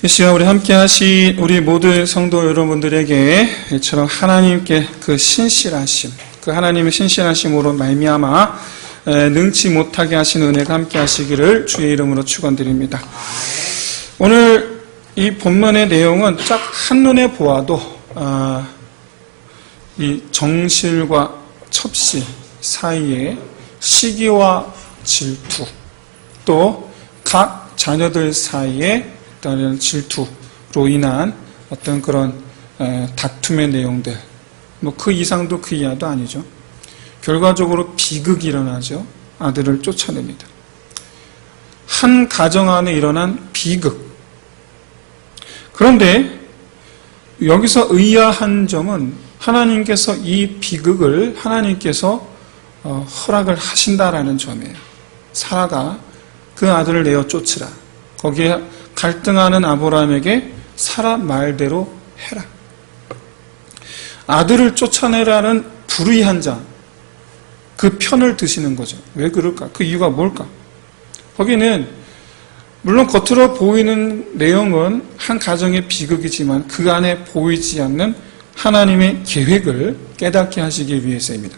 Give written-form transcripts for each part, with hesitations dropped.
이 시간 우리 함께 하신 우리 모든 성도 여러분들에게 이처럼 하나님께 그 신실하심, 그 하나님의 신실하심으로 말미암아 능치 못하게 하신 은혜가 함께 하시기를 주의 이름으로 축원드립니다. 오늘 이 본문의 내용은 딱 한눈에 보아도 이 정실과 첩실 사이에 시기와 질투, 또 각 자녀들 사이에 어떤 질투로 인한 어떤 그런 다툼의 내용들, 뭐 그 이상도 그 이하도 아니죠. 결과적으로 비극이 일어나죠. 아들을 쫓아냅니다. 한 가정 안에 일어난 비극. 그런데 여기서 의아한 점은 하나님께서 이 비극을 하나님께서 허락을 하신다라는 점이에요. 사라가 그 아들을 내어 쫓으라. 거기에 갈등하는 아브라함에게 사라 말대로 해라. 아들을 쫓아내라는 불의한 자, 그 편을 드시는 거죠. 왜 그럴까? 그 이유가 뭘까? 거기는 물론 겉으로 보이는 내용은 한 가정의 비극이지만 그 안에 보이지 않는 하나님의 계획을 깨닫게 하시기 위해서입니다.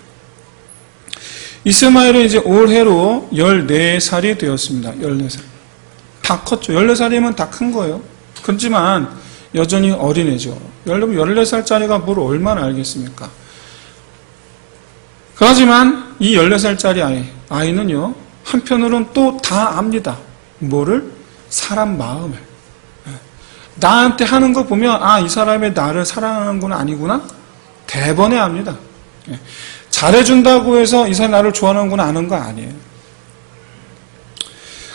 이스마엘은 이제 올해로 14살이 되었습니다. 14살. 다 컸죠. 14살이면 다 큰 거예요. 그렇지만 여전히 어린애죠. 여러분 14살짜리가 뭘 얼마나 알겠습니까? 그렇지만 이 14살짜리 아이는요, 한편으로는 또 다 압니다. 뭐를? 사람 마음을. 나한테 하는 거 보면 이 사람이 나를 사랑하는 건 아니구나? 대번에 압니다. 잘해준다고 해서 이 사람이 나를 좋아하는 건 아는 거 아니에요.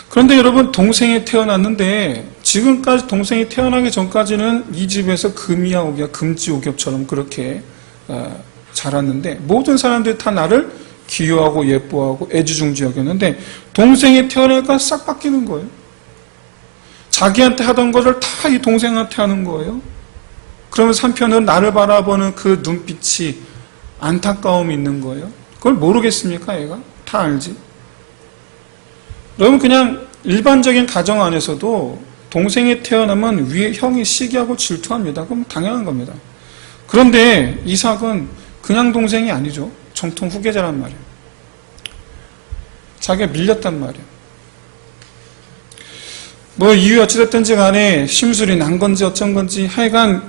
그런데 여러분, 동생이 태어났는데 지금까지 동생이 태어나기 전까지는 이 집에서 금이야 오기야 금지오겹처럼 그렇게 자랐는데 모든 사람들이 다 나를 귀여워하고 예뻐하고 애지중지 여겼는데 동생이 태어나니까 싹 바뀌는 거예요. 자기한테 하던 것을 다 이 동생한테 하는 거예요. 그러면서 한편으로 나를 바라보는 그 눈빛이 안타까움이 있는 거예요. 그걸 모르겠습니까? 얘가? 다 알지. 여러분, 그냥 일반적인 가정 안에서도 동생이 태어나면 위에 형이 시기하고 질투합니다. 그럼 당연한 겁니다. 그런데 이삭은 그냥 동생이 아니죠. 정통 후계자란 말이에요. 자기가 밀렸단 말이에요. 뭐 이유 어찌됐든지 간에 심술이 난 건지 어쩐 건지 하여간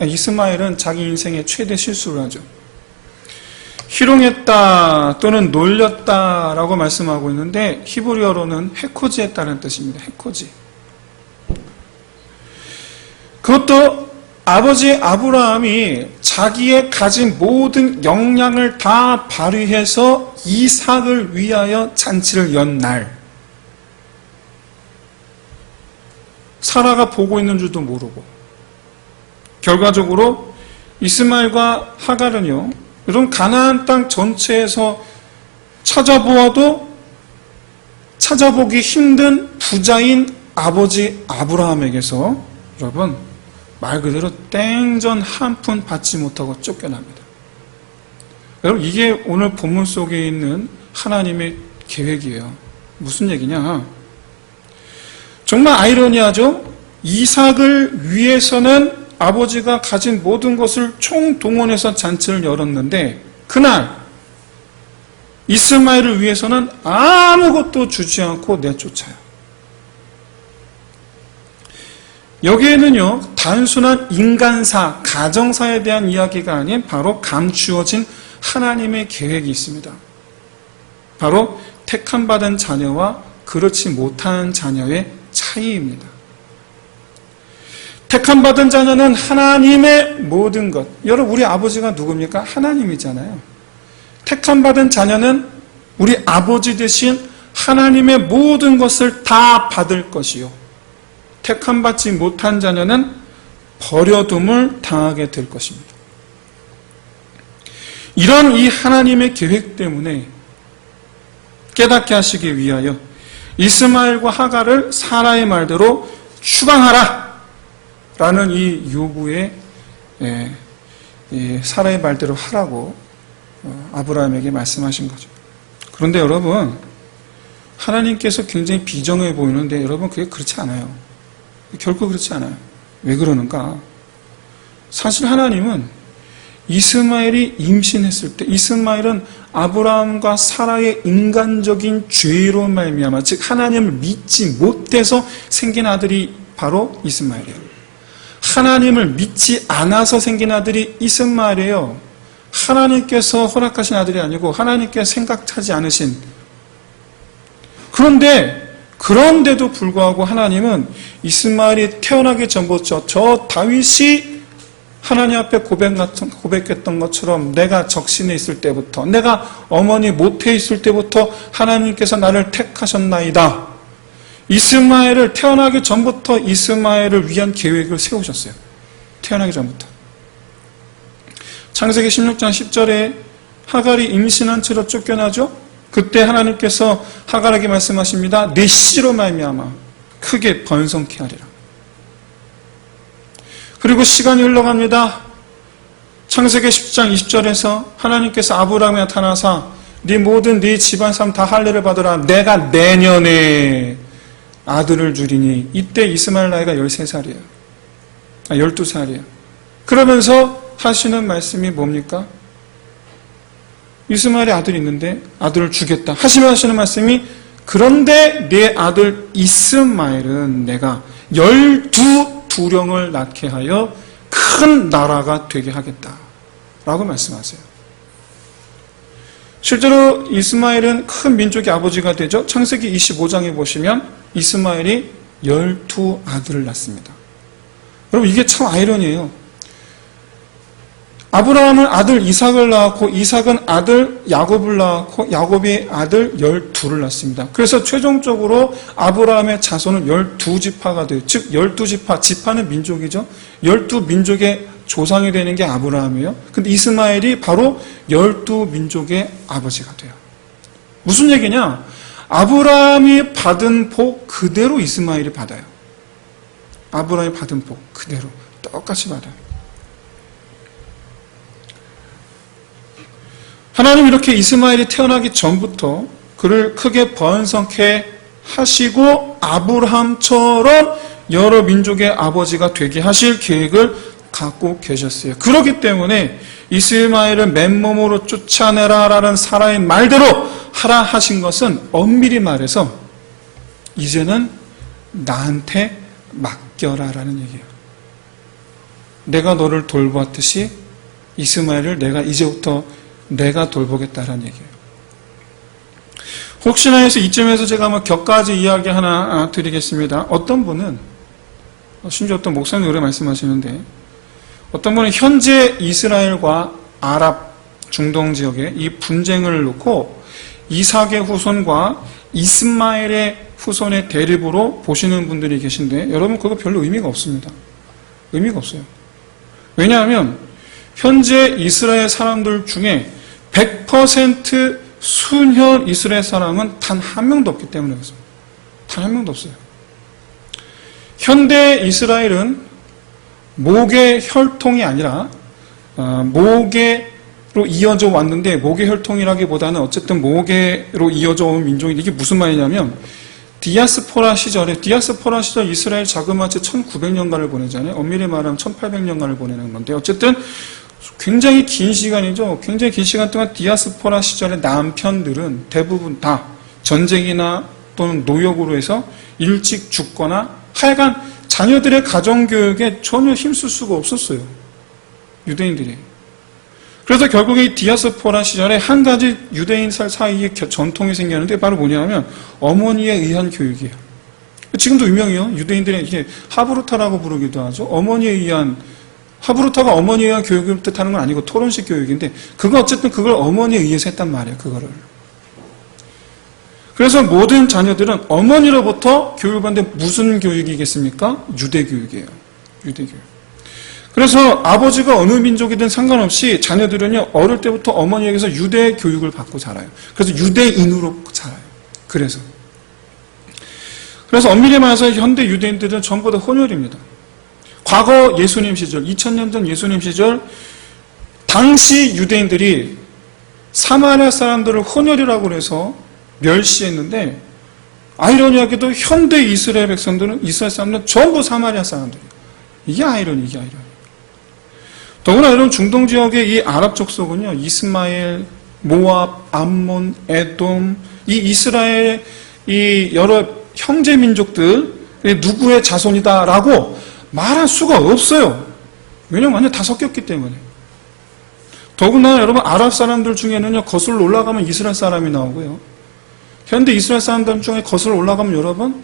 이스마엘은 자기 인생의 최대 실수를 하죠. 희롱했다 또는 놀렸다라고 말씀하고 있는데 히브리어로는 해코지했다는 뜻입니다. 해코지. 그것도 아버지 아브라함이 자기의 가진 모든 역량을 다 발휘해서 이삭을 위하여 잔치를 연 날, 사라가 보고 있는 줄도 모르고, 결과적으로 이스마엘과 하갈은요, 여러분, 가나안 땅 전체에서 찾아보아도 찾아보기 힘든 부자인 아버지 아브라함에게서 여러분, 말 그대로 땡전 한 푼 받지 못하고 쫓겨납니다. 여러분, 이게 오늘 본문 속에 있는 하나님의 계획이에요. 무슨 얘기냐? 정말 아이러니하죠? 이삭을 위해서는 아버지가 가진 모든 것을 총동원해서 잔치를 열었는데 그날 이스마엘을 위해서는 아무것도 주지 않고 내쫓아요. 여기에는요, 단순한 인간사, 가정사에 대한 이야기가 아닌 바로 감추어진 하나님의 계획이 있습니다. 바로 택함받은 자녀와 그렇지 못한 자녀의 차이입니다. 택함받은 자녀는 하나님의 모든 것. 여러분, 우리 아버지가 누굽니까? 하나님이잖아요. 택함받은 자녀는 우리 아버지 대신 하나님의 모든 것을 다 받을 것이요. 택함받지 못한 자녀는 버려둠을 당하게 될 것입니다. 이런 이 하나님의 계획 때문에 깨닫게 하시기 위하여 이스마엘과 하갈을 사라의 말대로 추방하라 라는 이 요구에 사라의 말대로 하라고 아브라함에게 말씀하신 거죠. 그런데 여러분, 하나님께서 굉장히 비정해 보이는데 여러분, 그게 그렇지 않아요. 결코 그렇지 않아요. 왜 그러는가? 사실 하나님은 이스마엘이 임신했을 때, 이스마엘은 아브라함과 사라의 인간적인 죄로 말미암아, 즉 하나님을 믿지 못해서 생긴 아들이 바로 이스마엘이에요. 하나님을 믿지 않아서 생긴 아들이 이스마엘이에요. 하나님께서 허락하신 아들이 아니고 하나님께서 생각하지 않으신. 그런데도 불구하고 하나님은 이스마엘이 태어나기 전부터 저 다윗이 하나님 앞에 고백했던 것처럼 내가 적신에 있을 때부터, 내가 어머니 모태에 있을 때부터 하나님께서 나를 택하셨나이다. 이스마엘을 태어나기 전부터 이스마엘을 위한 계획을 세우셨어요. 태어나기 전부터. 창세기 16장 10절에 하갈이 임신한 채로 쫓겨나죠. 그때 하나님께서 하갈에게 말씀하십니다. 내 씨로 말미암아 크게 번성케 하리라. 그리고 시간이 흘러갑니다. 창세기 10장 20절에서 하나님께서 아브라함에 나타나사 네 모든 네 집안 사람 다 할례를 받으라. 내가 내년에 아들을 주리니. 이때 이스마엘 나이가 13살이에요. 12살이에요. 그러면서 하시는 말씀이 뭡니까? 이스마엘이 아들이 있는데 아들을 주겠다. 하시는 말씀이 그런데 내 아들 이스마엘은 내가 12두령을 낳게 하여 큰 나라가 되게 하겠다. 라고 말씀하세요. 실제로 이스마엘은 큰 민족의 아버지가 되죠. 창세기 25장에 보시면 이스마엘이 12아들을 낳습니다. 여러분 이게 참 아이러니해요. 아브라함은 아들 이삭을 낳았고 이삭은 아들 야곱을 낳았고 야곱이 아들 12를 낳습니다. 그래서 최종적으로 아브라함의 자손은 12지파가 돼요. 즉 12지파, 지파는 민족이죠. 12민족의 조상이 되는 게 아브라함이에요. 근데 이스마엘이 바로 12민족의 아버지가 돼요. 무슨 얘기냐? 아브라함이 받은 복 그대로 이스마엘이 받아요. 아브라함이 받은 복 그대로 똑같이 받아요. 하나님 이렇게 이스마엘이 태어나기 전부터 그를 크게 번성케 하시고 아브라함처럼 여러 민족의 아버지가 되게 하실 계획을 갖고 계셨어요. 그렇기 때문에 이스마엘을 맨몸으로 쫓아내라라는 사라의 말대로 하라 하신 것은 엄밀히 말해서 이제는 나한테 맡겨라라는 얘기예요. 내가 너를 돌보았듯이 이스마엘을 내가 이제부터 내가 돌보겠다라는 얘기예요. 혹시나 해서 이쯤에서 제가 한번 격가지 이야기 하나 드리겠습니다. 어떤 분은, 심지어 어떤 목사님 노래 말씀하시는데, 어떤 분은 현재 이스라엘과 아랍 중동 지역의 이 분쟁을 놓고 이삭의 후손과 이스마엘의 후손의 대립으로 보시는 분들이 계신데, 여러분 그거 별로 의미가 없습니다. 의미가 없어요. 왜냐하면 현재 이스라엘 사람들 중에 100% 순혈 이스라엘 사람은 단 한 명도 없기 때문에 그렇습니다. 단 한 명도 없어요. 현대 이스라엘은 목의 혈통이 아니라 목에로 이어져 왔는데, 목의 혈통이라기보다는 어쨌든 목에로 이어져 온 민족인데, 이게 무슨 말이냐면 디아스포라 시절 이스라엘 자그마치 1900년간을 보내잖아요. 엄밀히 말하면 1800년간을 보내는 건데, 어쨌든 굉장히 긴 시간이죠. 굉장히 긴 시간 동안 디아스포라 시절의 남편들은 대부분 다 전쟁이나 또는 노역으로 해서 일찍 죽거나 하여간 자녀들의 가정교육에 전혀 힘쓸 수가 없었어요. 유대인들이. 그래서 결국에 이 디아스포라 시절에 한 가지 유대인 사이에 전통이 생겼는데, 바로 뭐냐면 어머니에 의한 교육이에요. 지금도 유명해요. 유대인들이 이게 하브루타라고 부르기도 하죠. 어머니에 의한, 하브루타가 어머니에 의한 교육을 뜻하는 건 아니고 토론식 교육인데, 그거 어쨌든 그걸 어머니에 의해서 했단 말이에요. 그거를. 그래서 모든 자녀들은 어머니로부터 교육을 받는데 무슨 교육이겠습니까? 유대교육이에요. 유대교육. 그래서 아버지가 어느 민족이든 상관없이 자녀들은요, 어릴 때부터 어머니에게서 유대 교육을 받고 자라요. 그래서 유대인으로 자라요. 그래서 엄밀히 말해서 현대 유대인들은 전부 다 혼혈입니다. 과거 예수님 시절, 2000년 전 예수님 시절, 당시 유대인들이 사마리아 사람들을 혼혈이라고 해서 멸시했는데, 아이러니하게도 현대 이스라엘 백성들은, 이스라엘 사람들은 전부 사마리아 사람들이에요. 이게 아이러니. 더구나 여러분, 중동 지역의 이 아랍 족속은요, 이스마엘, 모압, 암몬, 에돔, 이 이스라엘 이 여러 형제 민족들 누구의 자손이다라고 말할 수가 없어요. 왜냐면 완전 다 섞였기 때문에. 더구나 여러분, 아랍 사람들 중에는요, 거슬러 올라가면 이스라엘 사람이 나오고요. 현대 이스라엘 사람들 중에 거슬러 올라가면 여러분,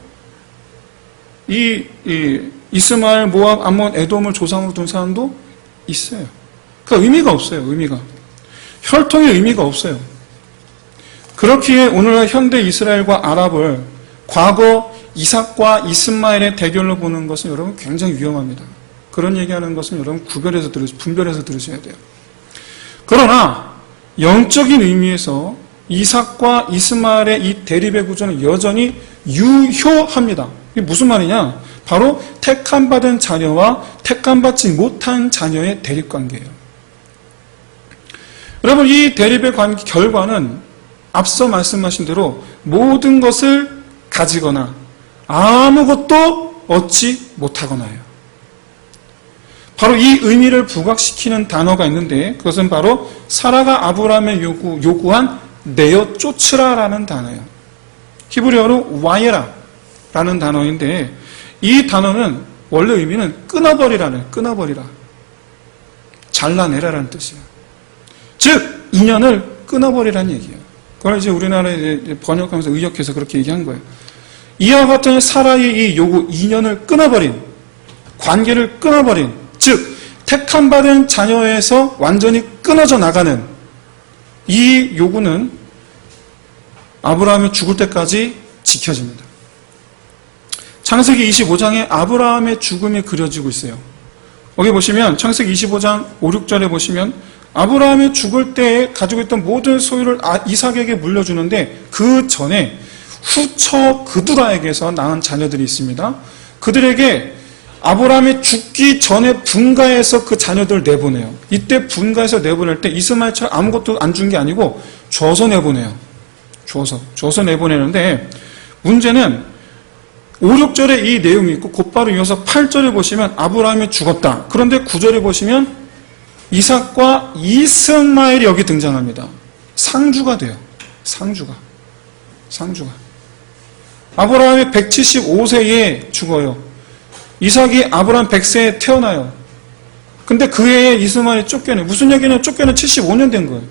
이스마엘, 모압, 암몬, 에돔을 조상으로 둔 사람도 있어요. 그러니까 의미가 없어요. 혈통의 의미가 없어요. 그렇기에 오늘날 현대 이스라엘과 아랍을 과거 이삭과 이스마엘의 대결로 보는 것은 여러분 굉장히 위험합니다. 그런 얘기하는 것은 여러분 분별해서 들으셔야 돼요. 그러나 영적인 의미에서 이삭과 이스마엘의 이 대립의 구조는 여전히 유효합니다. 이게 무슨 말이냐? 바로 택함받은 자녀와 택함받지 못한 자녀의 대립관계예요. 여러분, 이 대립의 결과는 앞서 말씀하신 대로 모든 것을 가지거나 아무것도 얻지 못하거나예요. 바로 이 의미를 부각시키는 단어가 있는데, 그것은 바로 사라가 아브라함에 요구한 내어 쫓으라라는 단어예요. 히브리어로 와예라라는 단어인데, 이 단어는 원래 의미는 끊어버리라, 잘라내라라는 뜻이에요. 즉 인연을 끊어버리라는 얘기예요. 그걸 이제 우리나라에 번역하면서 의역해서 그렇게 얘기한 거예요. 이와 같은 사라의 이 요구, 인연을 끊어버린, 관계를 끊어버린, 즉 택함받은 자녀에서 완전히 끊어져 나가는 이 요구는 아브라함이 죽을 때까지 지켜집니다. 창세기 25장에 아브라함의 죽음이 그려지고 있어요. 거기 보시면 창세기 25장 5, 6절에 보시면 아브라함이 죽을 때에 가지고 있던 모든 소유를 이삭에게 물려주는데, 그 전에 후처 그두라에게서 낳은 자녀들이 있습니다. 그들에게 아브라함이 죽기 전에 분가해서 그 자녀들을 내보내요. 이때 분가해서 내보낼 때 이스마엘처럼 아무것도 안 준 게 아니고 줘서 내보내요. 줘서 내보내는데, 문제는 5, 6절에 이 내용이 있고 곧바로 이어서 8절에 보시면 아브라함이 죽었다. 그런데 9절에 보시면 이삭과 이스마엘이 여기 등장합니다. 상주가 돼요. 상주가. 아브라함이 175세에 죽어요. 이삭이 아브라함 100세에 태어나요. 근데 그 해에 이스마엘이 쫓겨내. 무슨 얘기냐? 쫓겨낸 75년 된 거예요.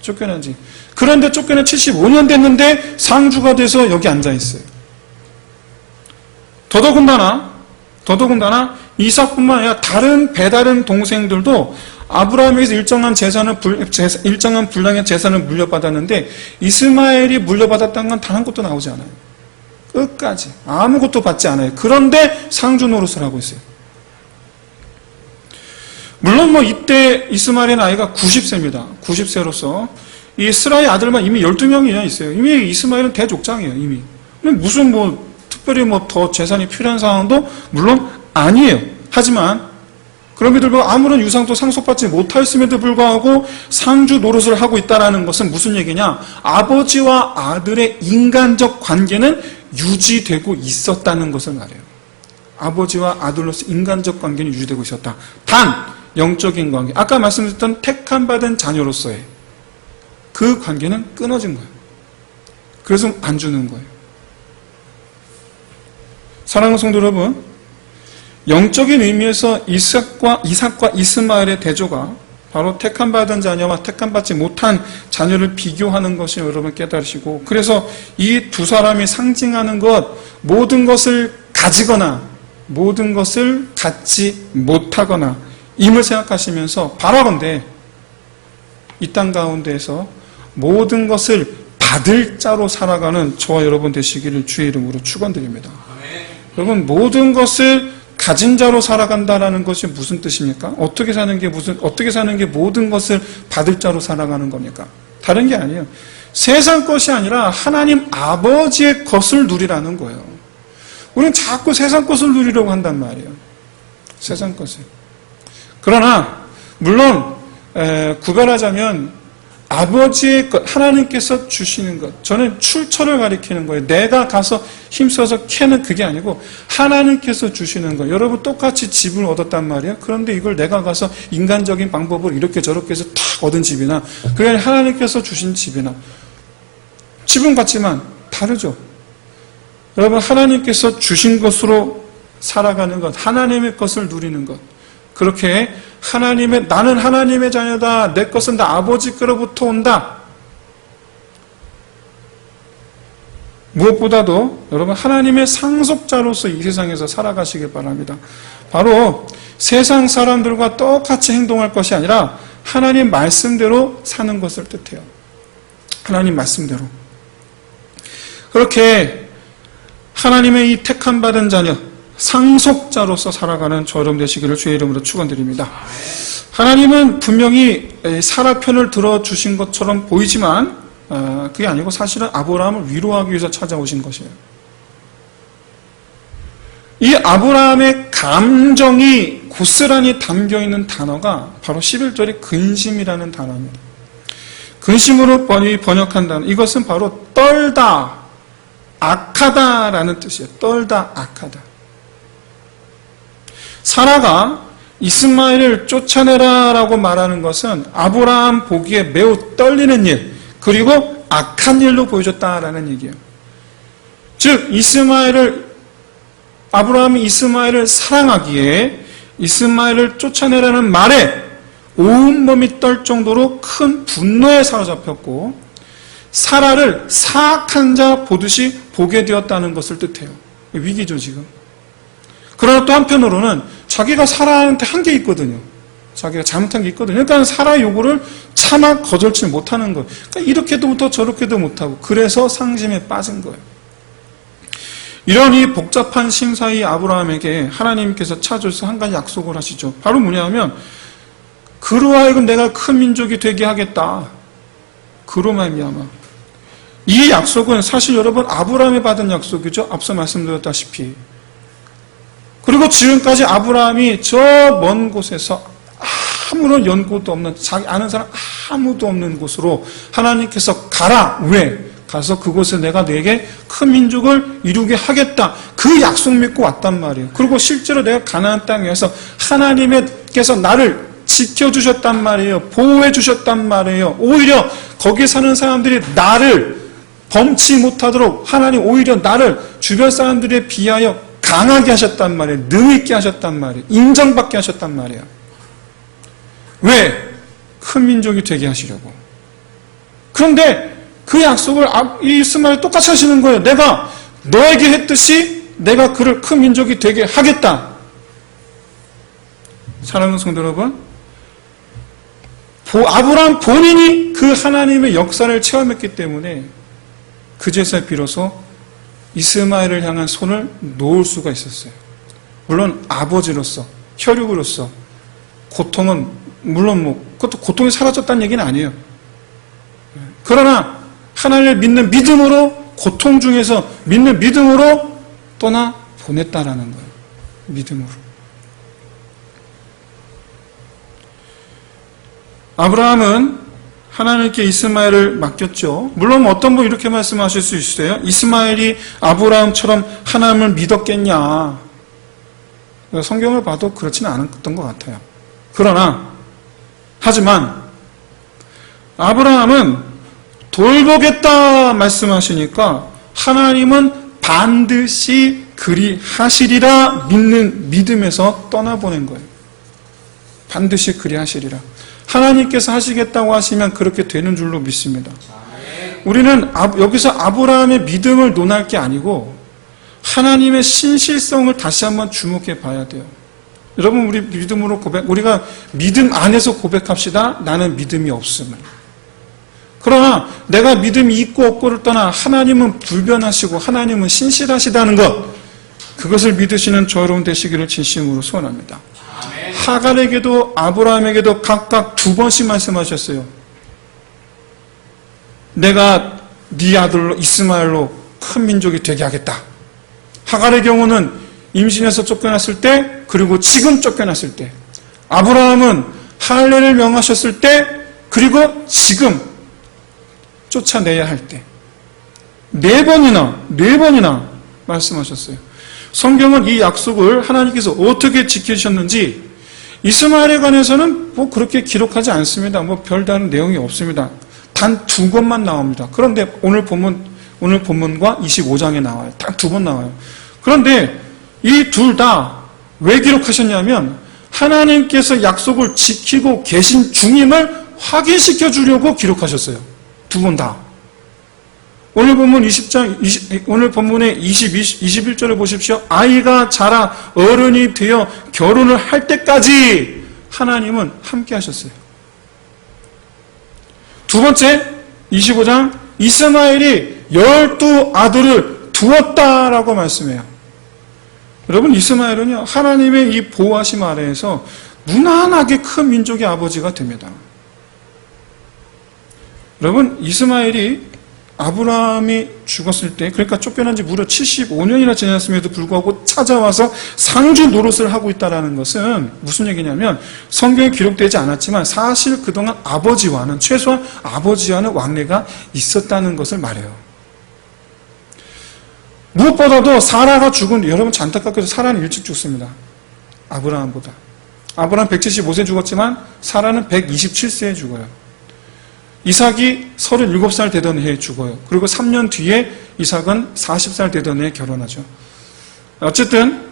쫓겨난 지. 그런데 쫓겨낸 75년 됐는데 상주가 돼서 여기 앉아있어요. 더더군다나 이삭뿐만 아니라 다른 배다른 동생들도 아브라함에게서 일정한 분량의 재산을 물려받았는데, 이스마엘이 물려받았다는 건 단 한 것도 나오지 않아요. 끝까지 아무것도 받지 않아요. 그런데 상주 노릇을 하고 있어요. 물론 이때 이스마엘의 나이가 90세입니다. 90세로서 이 스라의 아들만 이미 12명이나 있어요. 이미 이스마엘은 대족장이에요. 이미. 무슨 특별히 더 재산이 필요한 상황도 물론 아니에요. 하지만 그럼에도 불구하고 아무런 유상도 상속받지 못하였음에도 불구하고 상주 노릇을 하고 있다는 것은 무슨 얘기냐? 아버지와 아들의 인간적 관계는 유지되고 있었다는 것을 말해요. 아버지와 아들로서 인간적 관계는 유지되고 있었다. 단 영적인 관계, 아까 말씀드렸던 택함받은 자녀로서의 그 관계는 끊어진 거예요. 그래서 안 주는 거예요. 사랑하는 성도 여러분, 영적인 의미에서 이삭과 이스마엘의 대조가 바로 택함받은 자녀와 택함받지 못한 자녀를 비교하는 것을 여러분 깨달으시고, 그래서 이 두 사람이 상징하는 것, 모든 것을 가지거나 모든 것을 갖지 못하거나 임을 생각하시면서 바라건대 이 땅 가운데에서 모든 것을 받을 자로 살아가는 저와 여러분 되시기를 주의 이름으로 축원드립니다. 여러분, 모든 것을 가진 자로 살아간다라는 것이 무슨 뜻입니까? 어떻게 사는 게 모든 것을 받을 자로 살아가는 겁니까? 다른 게 아니에요. 세상 것이 아니라 하나님 아버지의 것을 누리라는 거예요. 우리는 자꾸 세상 것을 누리려고 한단 말이에요. 세상 것을. 그러나 물론 구별하자면 아버지의 것, 하나님께서 주시는 것. 저는 출처를 가리키는 거예요. 내가 가서 힘써서 캐는 그게 아니고 하나님께서 주시는 거. 여러분 똑같이 집을 얻었단 말이에요. 그런데 이걸 내가 가서 인간적인 방법으로 이렇게 저렇게 해서 탁 얻은 집이나 그게 하나님께서 주신 집이나 집은 같지만 다르죠. 여러분 하나님께서 주신 것으로 살아가는 것, 하나님의 것을 누리는 것. 그렇게 나는 하나님의 자녀다. 내 것은 다 아버지께로부터 온다. 무엇보다도 여러분 하나님의 상속자로서 이 세상에서 살아가시길 바랍니다. 바로 세상 사람들과 똑같이 행동할 것이 아니라 하나님 말씀대로 사는 것을 뜻해요. 하나님 말씀대로. 그렇게 하나님의 이 택함 받은 자녀, 상속자로서 살아가는 저 여러분 되시기를 주의 이름으로 축원드립니다. 하나님은 분명히 사라 편을 들어주신 것처럼 보이지만 그게 아니고 사실은 아브라함을 위로하기 위해서 찾아오신 것이에요. 이 아브라함의 감정이 고스란히 담겨있는 단어가 바로 11절의 근심이라는 단어입니다. 근심으로 번역한 단어, 이것은 바로 떨다, 악하다라는 뜻이에요. 떨다, 악하다. 사라가 이스마엘을 쫓아내라라고 말하는 것은 아브라함 보기에 매우 떨리는 일, 그리고 악한 일로 보여줬다라는 얘기예요. 즉 아브라함이 이스마엘을 사랑하기에 이스마엘을 쫓아내라는 말에 온몸이 떨 정도로 큰 분노에 사로잡혔고 사라를 사악한 자 보듯이 보게 되었다는 것을 뜻해요. 위기죠 지금. 그러나 또 한편으로는 자기가 사라한테 한 게 있거든요. 자기가 잘못한 게 있거든요. 그러니까 사라의 요구를 차마 거절치 못하는 거예요. 그러니까 이렇게도 못하고 저렇게도 못하고 그래서 상심에 빠진 거예요. 이런 이 복잡한 심사의 아브라함에게 하나님께서 찾아서 한 가지 약속을 하시죠. 바로 뭐냐면 그로 하여금 내가 큰 민족이 되게 하겠다. 그로 말미암아. 이 약속은 사실 여러분 아브라함이 받은 약속이죠. 앞서 말씀드렸다시피. 그리고 지금까지 아브라함이 저 먼 곳에서 아무런 연고도 없는 자기 아는 사람 아무도 없는 곳으로 하나님께서 가라. 왜? 가서 그곳에 내가 내게 큰 민족을 이루게 하겠다. 그 약속 믿고 왔단 말이에요. 그리고 실제로 내가 가나안 땅에서 하나님께서 나를 지켜주셨단 말이에요. 보호해주셨단 말이에요. 오히려 거기 사는 사람들이 나를 범치 못하도록 하나님 오히려 나를 주변 사람들에 비하여 강하게 하셨단 말이에요. 능있게 하셨단 말이에요. 인정받게 하셨단 말이에요. 왜? 큰 민족이 되게 하시려고. 그런데 그 약속을 이스마엘 똑같이 하시는 거예요. 내가 너에게 했듯이 내가 그를 큰 민족이 되게 하겠다. 사랑하는 성도 여러분, 아브라함 본인이 그 하나님의 역사를 체험했기 때문에 그제서 비로소 이스마엘을 향한 손을 놓을 수가 있었어요. 물론 아버지로서, 혈육으로서 고통은 물론 그것도 고통이 사라졌다는 얘기는 아니에요. 그러나 하나님을 믿는 믿음으로 고통 중에서 믿는 믿음으로 떠나 보냈다라는 거예요. 믿음으로. 아브라함은 하나님께 이스마엘을 맡겼죠. 물론 어떤 분 이렇게 말씀하실 수 있어요. 이스마엘이 아브라함처럼 하나님을 믿었겠냐. 성경을 봐도 그렇지는 않았던 것 같아요. 하지만 아브라함은 돌보겠다 말씀하시니까 하나님은 반드시 그리 하시리라 믿는 믿음에서 떠나보낸 거예요. 반드시 그리 하시리라. 하나님께서 하시겠다고 하시면 그렇게 되는 줄로 믿습니다. 우리는 여기서 아브라함의 믿음을 논할 게 아니고 하나님의 신실성을 다시 한번 주목해 봐야 돼요. 여러분 우리 믿음으로 우리가 믿음 안에서 고백합시다. 나는 믿음이 없음을. 그러나 내가 믿음이 있고 없고를 떠나 하나님은 불변하시고 하나님은 신실하시다는 것, 그것을 믿으시는 저 여러분 되시기를 진심으로 소원합니다. 하갈에게도 아브라함에게도 각각 2번씩 말씀하셨어요. 내가 네 아들로 이스마엘로 큰 민족이 되게 하겠다. 하갈의 경우는 임신해서 쫓겨났을 때, 그리고 지금 쫓겨났을 때, 아브라함은 할례를 명하셨을 때, 그리고 지금 쫓아내야 할 때 네 번이나 말씀하셨어요. 성경은 이 약속을 하나님께서 어떻게 지켜주셨는지 이스마엘에 관해서는 뭐 그렇게 기록하지 않습니다. 뭐 별다른 내용이 없습니다. 단 2권만 나옵니다. 그런데 오늘 본문과 25장에 나와요. 딱 2번 나와요. 그런데 이 둘 다 왜 기록하셨냐면 하나님께서 약속을 지키고 계신 중임을 확인시켜 주려고 기록하셨어요. 2번 다. 오늘 본문의 21절을 보십시오. 아이가 자라 어른이 되어 결혼을 할 때까지 하나님은 함께 하셨어요. 두 번째, 25장, 이스마엘이 12아들을 두었다라고 말씀해요. 여러분, 이스마엘은요, 하나님의 이 보호하심 아래에서 무난하게 큰 민족의 아버지가 됩니다. 여러분, 이스마엘이 아브라함이 죽었을 때, 그러니까 쫓겨난 지 무려 75년이나 지났음에도 불구하고 찾아와서 상주 노릇을 하고 있다는 것은 무슨 얘기냐면 성경에 기록되지 않았지만 사실 그동안 최소한 아버지와는 왕래가 있었다는 것을 말해요. 무엇보다도 사라가 여러분 안타깝게도 사라는 일찍 죽습니다. 아브라함보다. 아브라함 175세에 죽었지만 사라는 127세에 죽어요. 이삭이 37살 되던 해에 죽어요. 그리고 3년 뒤에 이삭은 40살 되던 해에 결혼하죠. 어쨌든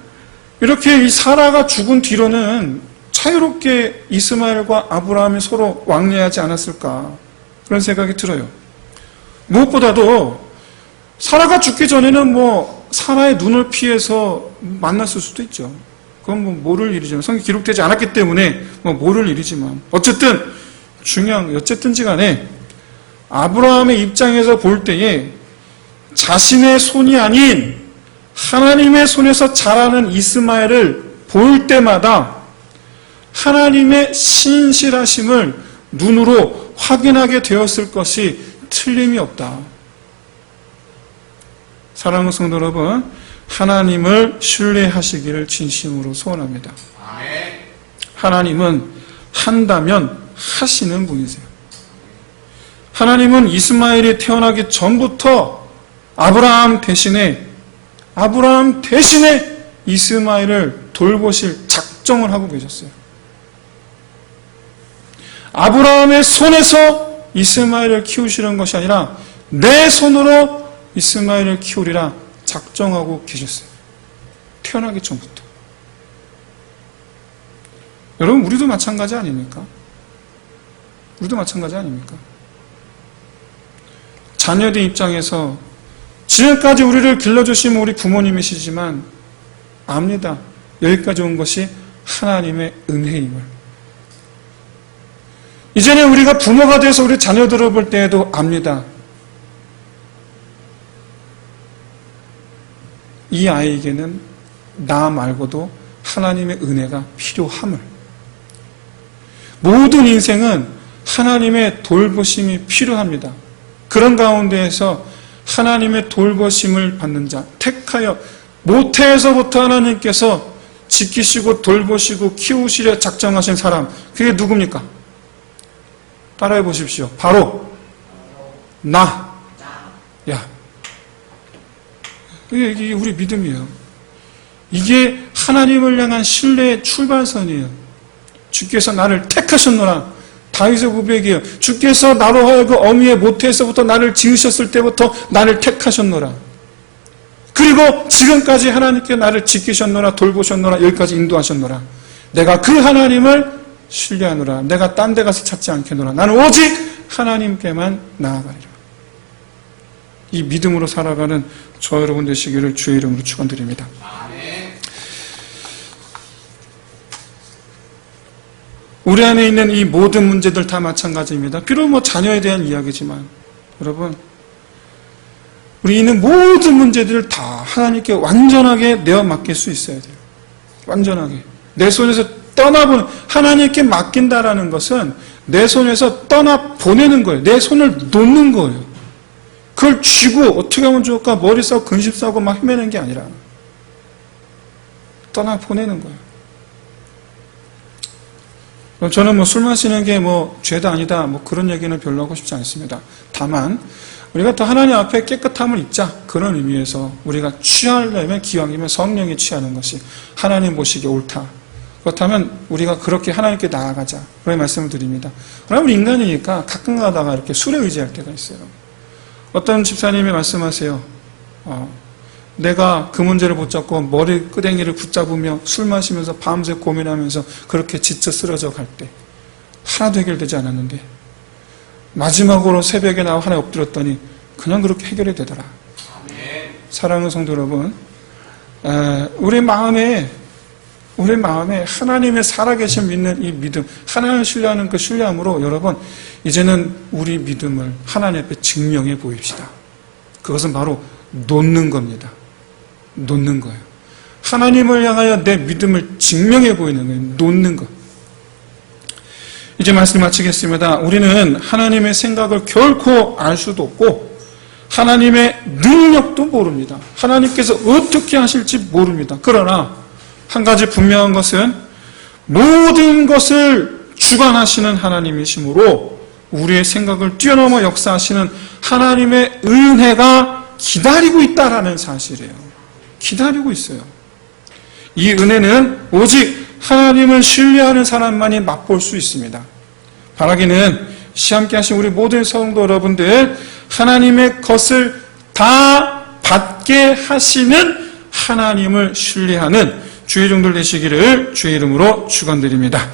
이렇게 이 사라가 죽은 뒤로는 자유롭게 이스마엘과 아브라함이 서로 왕래하지 않았을까 그런 생각이 들어요. 무엇보다도 사라가 죽기 전에는 뭐 사라의 눈을 피해서 만났을 수도 있죠. 그건 뭐 모를 일이지만 성경에 기록되지 않았기 때문에 뭐 모를 일이지만 어쨌든지 간에 아브라함의 입장에서 볼 때에 자신의 손이 아닌 하나님의 손에서 자라는 이스마엘을 볼 때마다 하나님의 신실하심을 눈으로 확인하게 되었을 것이 틀림이 없다. 사랑하는 성도 여러분, 하나님을 신뢰하시기를 진심으로 소원합니다. 하나님은 한다면 하시는 분이세요. 하나님은 이스마엘이 태어나기 전부터 아브라함 대신에 이스마엘을 돌보실 작정을 하고 계셨어요. 아브라함의 손에서 이스마엘을 키우시는 것이 아니라 내 손으로 이스마엘을 키우리라 작정하고 계셨어요. 태어나기 전부터. 여러분, 우리도 마찬가지 아닙니까? 자녀들 입장에서 지금까지 우리를 길러주신 우리 부모님이시지만 압니다. 여기까지 온 것이 하나님의 은혜임을. 이제는 우리가 부모가 돼서 우리 자녀들을 볼 때에도 압니다. 이 아이에게는 나 말고도 하나님의 은혜가 필요함을. 모든 인생은 하나님의 돌보심이 필요합니다. 그런 가운데에서 하나님의 돌보심을 받는 자, 택하여 모태에서부터 하나님께서 지키시고 돌보시고 키우시려 작정하신 사람, 그게 누굽니까? 따라해 보십시오. 바로 나. 야. 이게 우리 믿음이에요. 이게 하나님을 향한 신뢰의 출발선이에요. 주께서 나를 택하셨노라. 다윗의 고백이에요. 주께서 나로 하여금 어미의 모태에서부터 나를 지으셨을 때부터 나를 택하셨노라. 그리고 지금까지 하나님께 나를 지키셨노라, 돌보셨노라, 여기까지 인도하셨노라. 내가 그 하나님을 신뢰하노라. 내가 딴 데 가서 찾지 않겠노라. 나는 오직 하나님께만 나아가리라. 이 믿음으로 살아가는 저 여러분 되시기를 주의 이름으로 축원드립니다. 우리 안에 있는 이 모든 문제들 다 마찬가지입니다. 비록 뭐 자녀에 대한 이야기지만 여러분, 우리 있는 모든 문제들을 다 하나님께 완전하게 내어 맡길 수 있어야 돼요. 완전하게. 내 손에서 떠나보는, 하나님께 맡긴다라는 것은 내 손에서 떠나보내는 거예요. 내 손을 놓는 거예요. 그걸 쥐고 어떻게 하면 좋을까 머리 싸고 근심 싸고 막 헤매는 게 아니라 떠나보내는 거예요. 저는 뭐 술 마시는 게 뭐 죄다 아니다 뭐 그런 얘기는 별로 하고 싶지 않습니다. 다만 우리가 또 하나님 앞에 깨끗함을 입자 그런 의미에서 우리가 취하려면 기왕이면 성령이 취하는 것이 하나님 보시기에 옳다. 그렇다면 우리가 그렇게 하나님께 나아가자 그런 말씀을 드립니다. 그러나 우리 인간이니까 가끔 가다가 이렇게 술에 의지할 때가 있어요. 어떤 집사님이 말씀하세요. 내가 그 문제를 붙잡고 머리 끄댕이를 붙잡으며 술 마시면서 밤새 고민하면서 그렇게 지쳐 쓰러져 갈 때 하나도 해결되지 않았는데 마지막으로 새벽에 나와 하나에 엎드렸더니 그냥 그렇게 해결이 되더라. 사랑하는 성도 여러분, 우리 마음에 하나님의 살아계신 믿는 이 믿음, 하나님을 신뢰하는 그 신뢰함으로 여러분 이제는 우리 믿음을 하나님 앞에 증명해 보입시다. 그것은 바로 놓는 겁니다. 놓는 거예요. 하나님을 향하여 내 믿음을 증명해 보이는 거예요. 놓는 것. 이제 말씀 마치겠습니다. 우리는 하나님의 생각을 결코 알 수도 없고 하나님의 능력도 모릅니다. 하나님께서 어떻게 하실지 모릅니다. 그러나 한 가지 분명한 것은 모든 것을 주관하시는 하나님이시므로 우리의 생각을 뛰어넘어 역사하시는 하나님의 은혜가 기다리고 있다라는 사실이에요. 기다리고 있어요. 이 은혜는 오직 하나님을 신뢰하는 사람만이 맛볼 수 있습니다. 바라기는 시함께 하신 우리 모든 성도 여러분들 하나님의 것을 다 받게 하시는 하나님을 신뢰하는 주의 종들 되시기를 주의 이름으로 축원드립니다.